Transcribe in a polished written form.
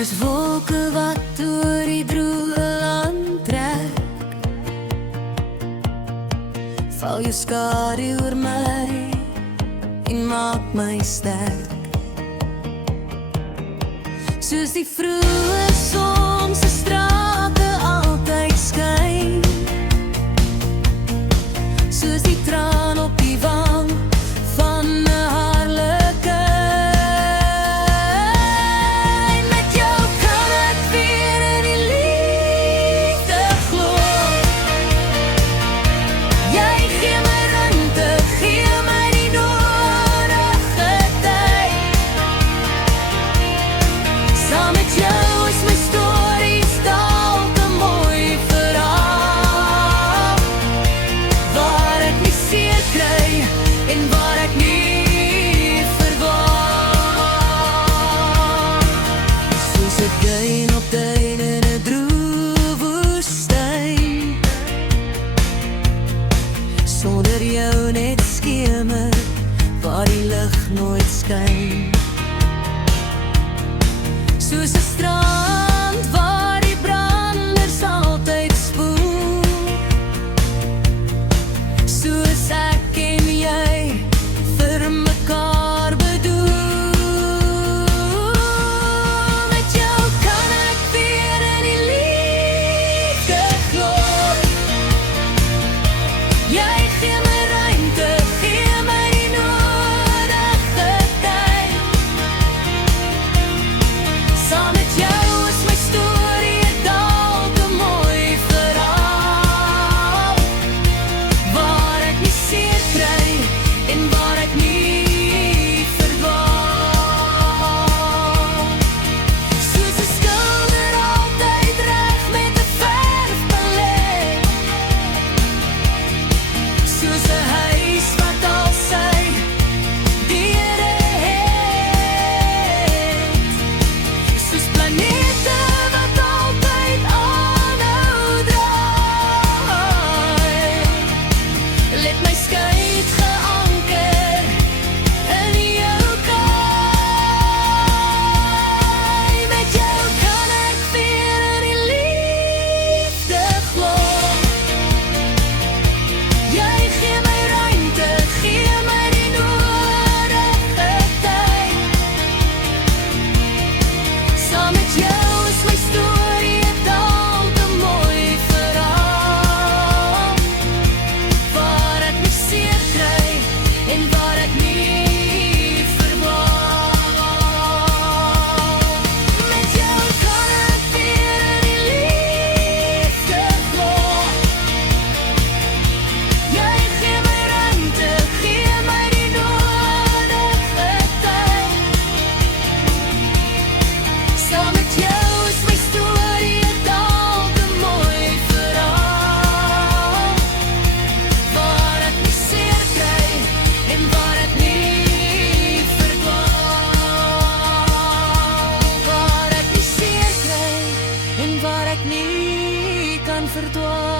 soos wolke wat oor die droë land trek. Val jou skadu oor my en maak my sterk. Soos die vroeë son se strate altyd skyn, soos die traan op die wang van 'n harlekin. Met jou kan ek weer in die liefde glo. Jy gee my ruimte, gee my die nodige tyd. Saam met jou is my stories dalk 'n mooi verhaal, waar ek nie seer kry en waar ek nie verdwaal. Soos 'n duin op duin in 'n droë woestyn, sonder jou net skemer waar die lig nooit skyn. Soos 'n strand waar die branders altyd spoel, soos ek en jy vir mekaar bedoel. Met jou kan ek weer in die liefde glo. Jy gee my ruimte, gee my die nodige tyd. Saam met jou is my storie dalk 'n mooi verhaal, waar ek nie seer kry en waar ek nie verdwaal. Soos 'n skilder altyd reg met 'n verfpalet, soos 'n huis wat al sy deure het, soos planete wat altyd aanhou draai. Let my skei geanker in jou kaai. Met jou kan ek weer in die liefde glo. Jy gee my ruimte, gee my die nodige tyd. Saam met jou is my storie dalk 'n mooi verhaal, waar ek nie seer kry en waar ek nie verdwaal. Met jou kan ek weer in die liefde glo. Jy gee my ruimte, gee my die nodige tyd. Saam met jou is my storie dalk 'n mooi verhaal, waar ek nie seer kry en waar ek nie verdwaal. Waar ek nie seer kry en waar ek nie kan verdwaal.